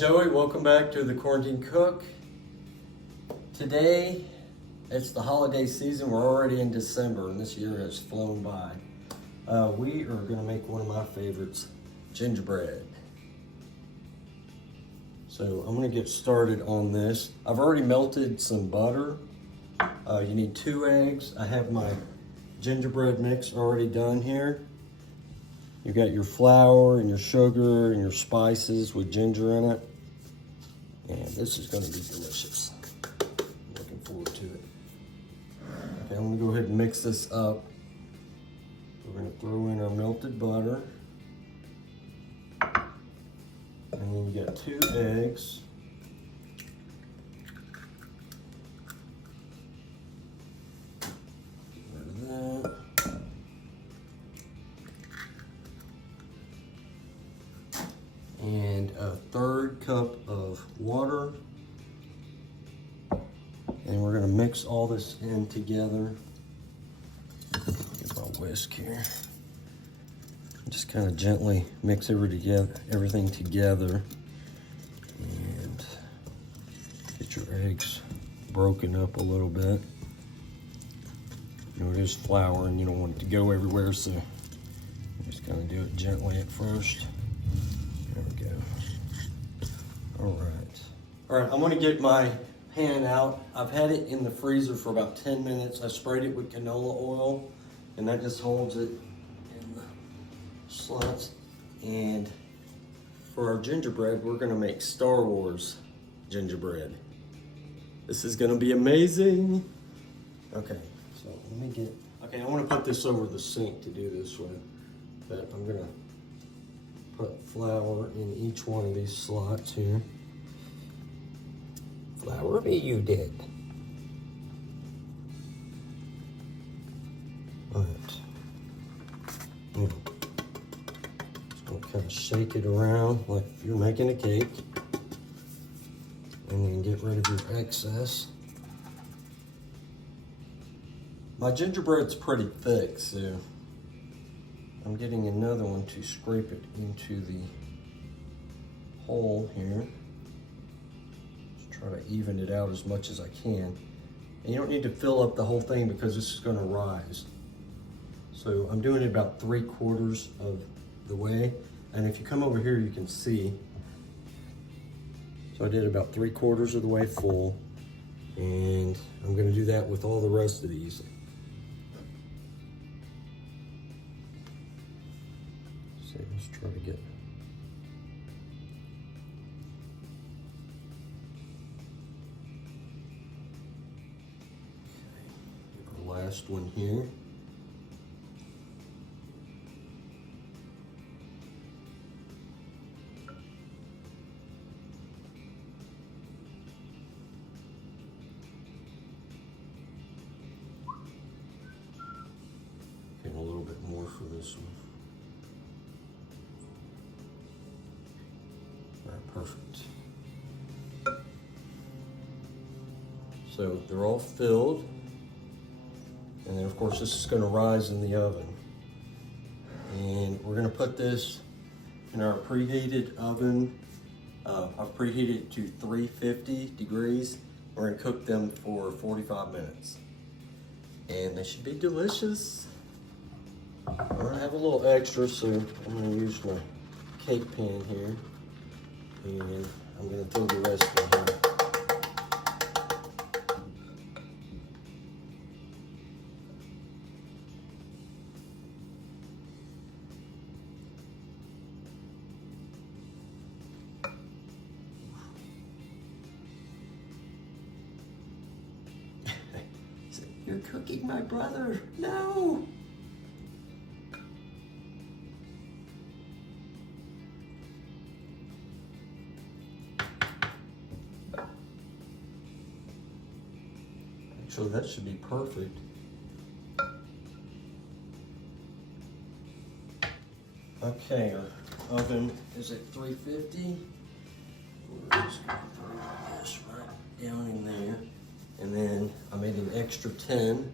Joey, welcome back to the Quarantine Cook. Today, it's the holiday season. We're already in December and this year has flown by. We are gonna make one of my favorites, gingerbread. So I'm gonna get started on this. I've already melted some butter. You need 2 eggs. I have my gingerbread mix already done here. You got your flour and your sugar and your spices with ginger in it. And this is gonna be delicious. I'm looking forward to it. Okay, I'm gonna go ahead and mix this up. We're gonna throw in our melted butter. And then you got 2 eggs. Get rid of that. And a 1/3 cup of water. And we're gonna mix all this in together. Get my whisk here. Just kind of gently mix everything together. And get your eggs broken up a little bit. You know, it is flour and you don't want it to go everywhere, so just kind of do it gently at first. There we go. All right, I'm gonna get my pan out. I've had it in the freezer for about 10 minutes. I sprayed it with canola oil, and that just holds it in the slots. And for our gingerbread, we're gonna make Star Wars gingerbread. This is gonna be amazing. Okay, so I wanna put this over the sink to do this with, but I'm gonna put flour in each one of these slots here. Flour me, you did. All right. Just gonna kind of shake it around like if you're making a cake. And then get rid of your excess. My gingerbread's pretty thick, so I'm getting another one to scrape it into the hole here. Just try to even it out as much as I can. And you don't need to fill up the whole thing because this is gonna rise. So I'm doing it about 3/4 of the way. And if you come over here, you can see. So I did about 3/4 of the way full. And I'm gonna do that with all the rest of these. Let's try to get our last one here. And a little bit more for this one. Perfect. So they're all filled. And then of course this is gonna rise in the oven. And we're gonna put this in our preheated oven. I've preheated to 350 degrees. We're gonna cook them for 45 minutes. And they should be delicious. I have a little extra, so I'm gonna use my cake pan here. And I'm gonna throw the rest in here. You're cooking my brother. No! So that should be perfect. Okay, our oven is at 350. We're just gonna throw this right down in there. And then I made an extra 10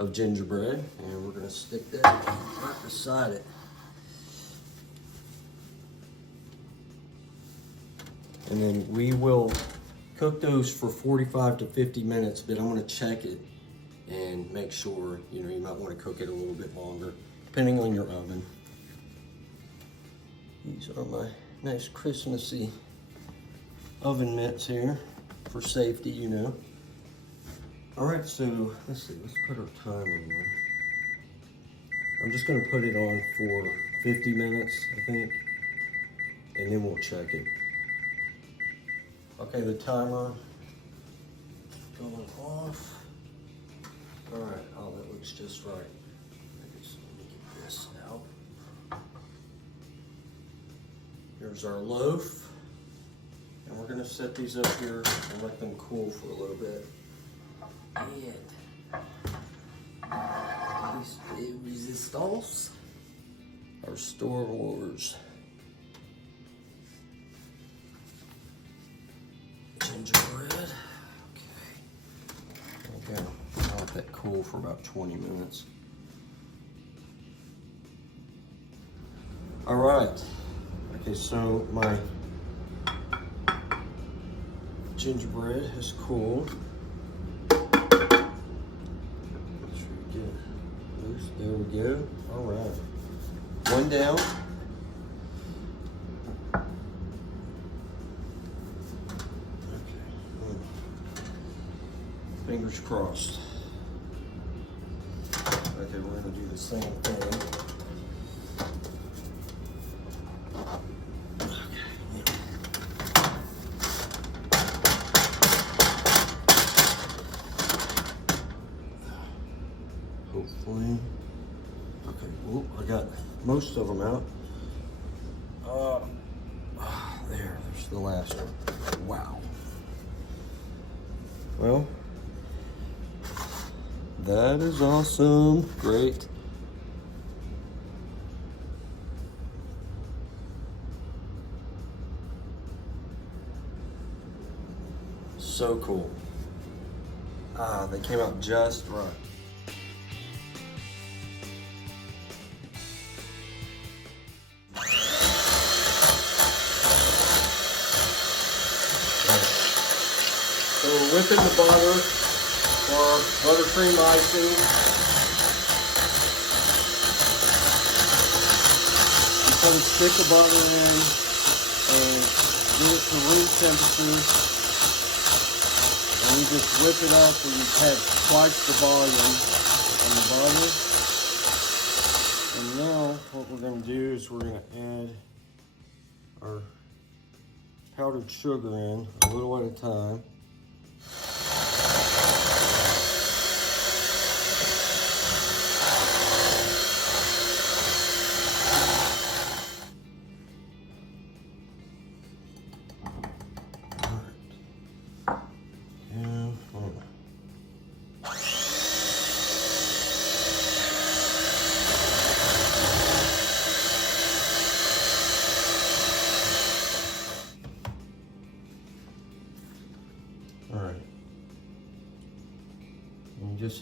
of gingerbread, and we're gonna stick that right beside it. And then we will cook those for 45 to 50 minutes, but I'm gonna check it and make sure, you know, you might wanna cook it a little bit longer, depending on your oven. These are my nice Christmassy oven mitts here for safety, you know. All right, so let's see, let's put our timer on. I'm just gonna put it on for 50 minutes, I think, and then we'll check it. Okay, the timer going off. All right, oh, that looks just right. Let me get this out. Here's our loaf. And we're gonna set these up here and let them cool for a little bit. And resistance, our Star Wars gingerbread. Okay, I'll let that cool for about 20 minutes. All right, okay, so my gingerbread has cooled. There we go. All right. One down. Okay. Fingers crossed. Okay, we're going to do the same thing. Hopefully. Okay, well, I got most of them out. There's the last one. Wow. Well, that is awesome. Great. So cool. They came out just right. So we're whipping the butter for buttercream icing. You kind of stick the butter in and get it to room temperature. And you just whip it up and you have twice the volume on the butter. And now what we're going to do is we're going to add our powdered sugar in a little at a time.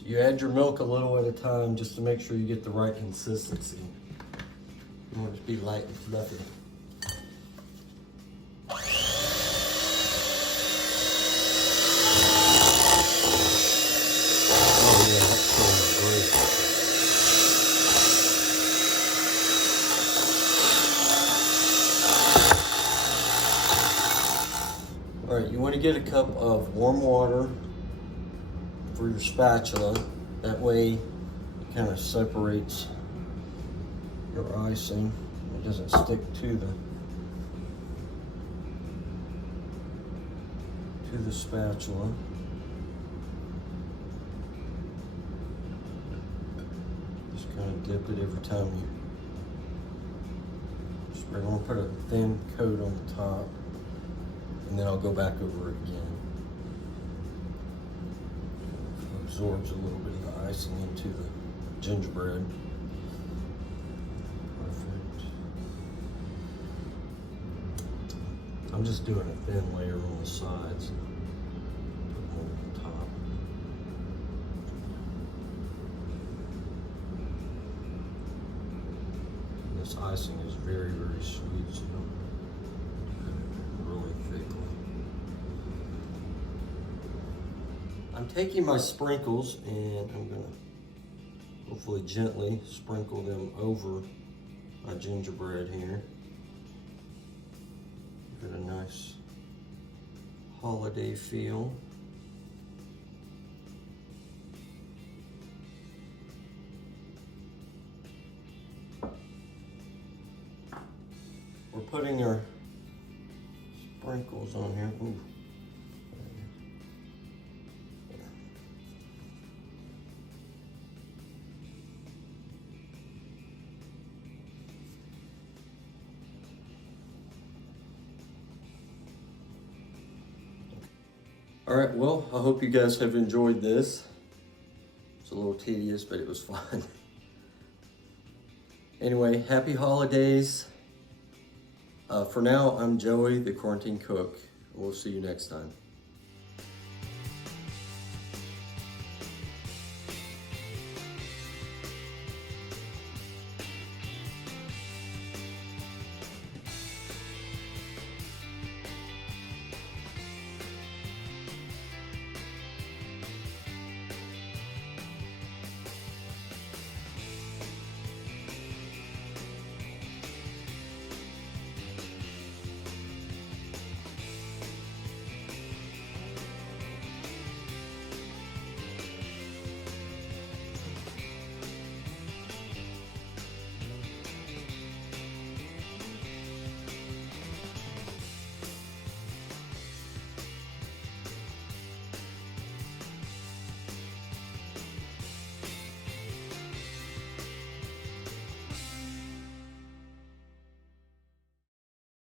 You add your milk a little at a time just to make sure you get the right consistency. You want it to be light and fluffy. Oh yeah, that's going great. All right, you want to get a cup of warm water for your spatula. That way it kind of separates your icing. It doesn't stick to the spatula. Just kind of dip it every time you spray. I'm going to put a thin coat on the top and then I'll go back over it again. Absorbs a little bit of the icing into the gingerbread. Perfect. I'm just doing a thin layer on the sides. Put more on the top. This icing is very, very sweet, so don't put it really thickly. I'm taking my sprinkles and I'm gonna hopefully gently sprinkle them over my gingerbread here. Give it a nice holiday feel. We're putting our sprinkles on here. Ooh. All right, well, I hope you guys have enjoyed this. It's a little tedious, but it was fun. Anyway, happy holidays. For now, I'm Joey, the quarantine cook. We'll see you next time.